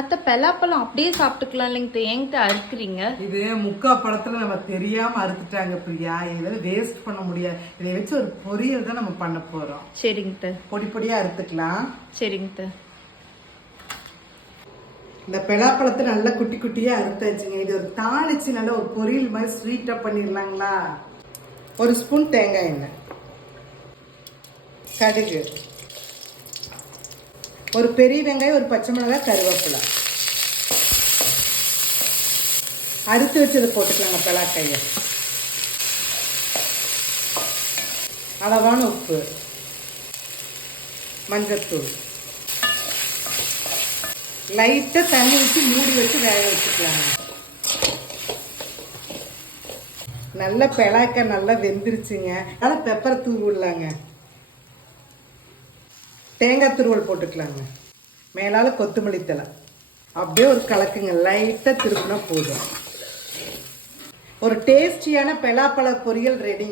அத்தை பலாப்பழம் அப்படியே சாப்பிட்டுக்கலாம் இல்லைங்க, ஏங்கிட்ட அறுக்குறீங்க? இது முக்கா பழத்துல நம்ம தெரியாம அறுத்துட்டாங்க பிரியா. இதை வேஸ்ட் பண்ண முடியாது. இதை வச்சு ஒரு பொரியல் தான் நம்ம பண்ண போறோம். சரிங்க. பொடி பொடியா அறுத்துக்கலாம். சரிங்க. இந்த பலாப்பழத்தை நல்லா குட்டி குட்டியா அறுத்தாச்சுங்க. இது ஒரு தாளிச்சு நல்லா ஒரு பொரியல் மாதிரி ஸ்வீட்டா பண்ணிடலாங்களா? ஒரு ஸ்பூன் தேங்காய் எண்ணெய், கடுகு, ஒரு பெரிய வெங்காயம், ஒரு பச்சை மிளகாய், கருவேப்பிலை, அறுத்து வச்சதை போட்டுக்கலாங்க. பலாக்காயை, அளவான உப்பு, மஞ்சத்தூள், லைட்டாக தண்ணி ஊற்றி மூடி வச்சு வேக வச்சுக்கலாங்க. நல்லா பலாக்காய் நல்லா வெந்துருச்சுங்க. அதனால் பெப்பரை தூவிடலாங்க. தேங்காய் துருவல் போட்டுக்கலாங்க. மேலால கொத்தமல்லி தழை அப்படியே ஒரு கலக்குங்க. லைட்டாக திருப்பினா போதும். ஒரு டேஸ்டியான பலாப்பழ பொரியல் ரெடி.